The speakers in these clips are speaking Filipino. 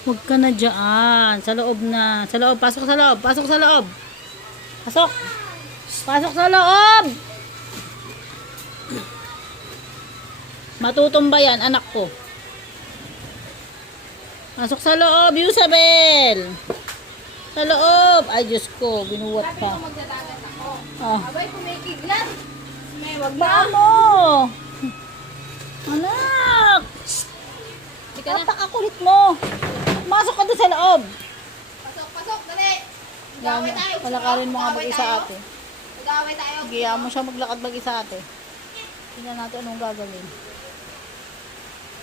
Huwag ka na dyan. Sa loob na. Sa loob. Pasok sa loob. Pasok sa loob. Pasok. Pasok sa loob. Matutumba yan, anak ko. Pasok sa loob, Yusabel. Sa loob. Ay, Diyos ko. Binuwat Sabi pa. ko magdadagat ako. Oh. Abay, kumikiglat. May wag na. Paano? Anak! Di ka na. Napakakulit mo. Masok ka doon sa loob. Pasok, pasok, dali. Mag-away tayo. Palakarin mo nga Mag-away mag-isa tayo. ate. Mag-away tayo. Giya mo siya maglakad mag-isa ate. Tingnan natin anong gagawin.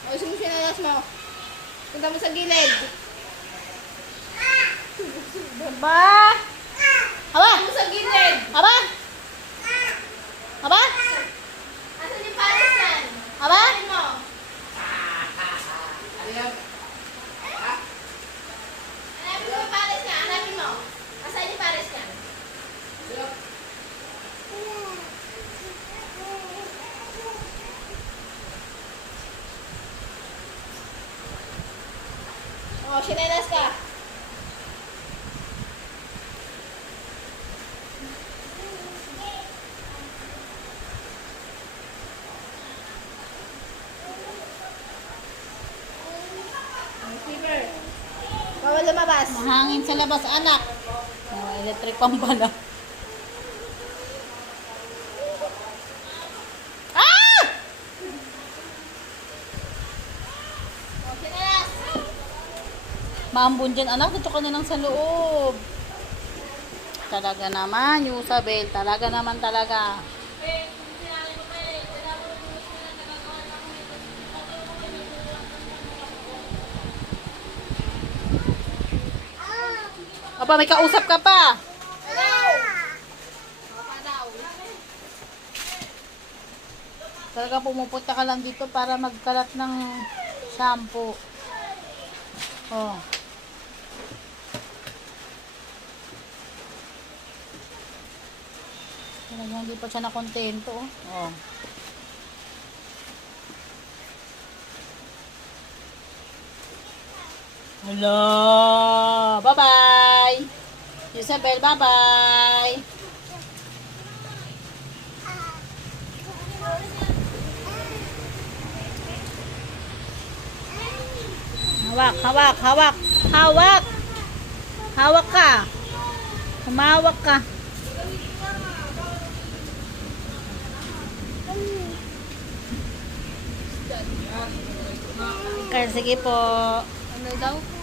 O, sumusinalas mo. Punta mo sa gilid. Aba! Aba! Punta mo sa gilid. Aba! Aba! Asan yung pares yan? Aba! Asan mo? Hanapin mo yung pares niya. Hanapin mo. Asan yung pares niya? O, sinelas ka. Sleeper. Bawal lumabas. Mahangin sa labas anak. Oh, electric pang pala. Ah! O, sinelas. Maambon dyan anak, dito ka na lang sa loob. Talaga naman, Yusabel. Talaga naman talaga. Aba, may kausap ka pa. Hello. Papa daw. Talaga pumupunta ka lang dito para magkalat ng shampoo. Oh. Talaga hindi pa siya nakontento. Oh. Hello. Bye-bye. Isabel, bye-bye. Hawak, hawak, hawak. Hawak. Hawak ka. Humawak ka. Sige po. Ano daw?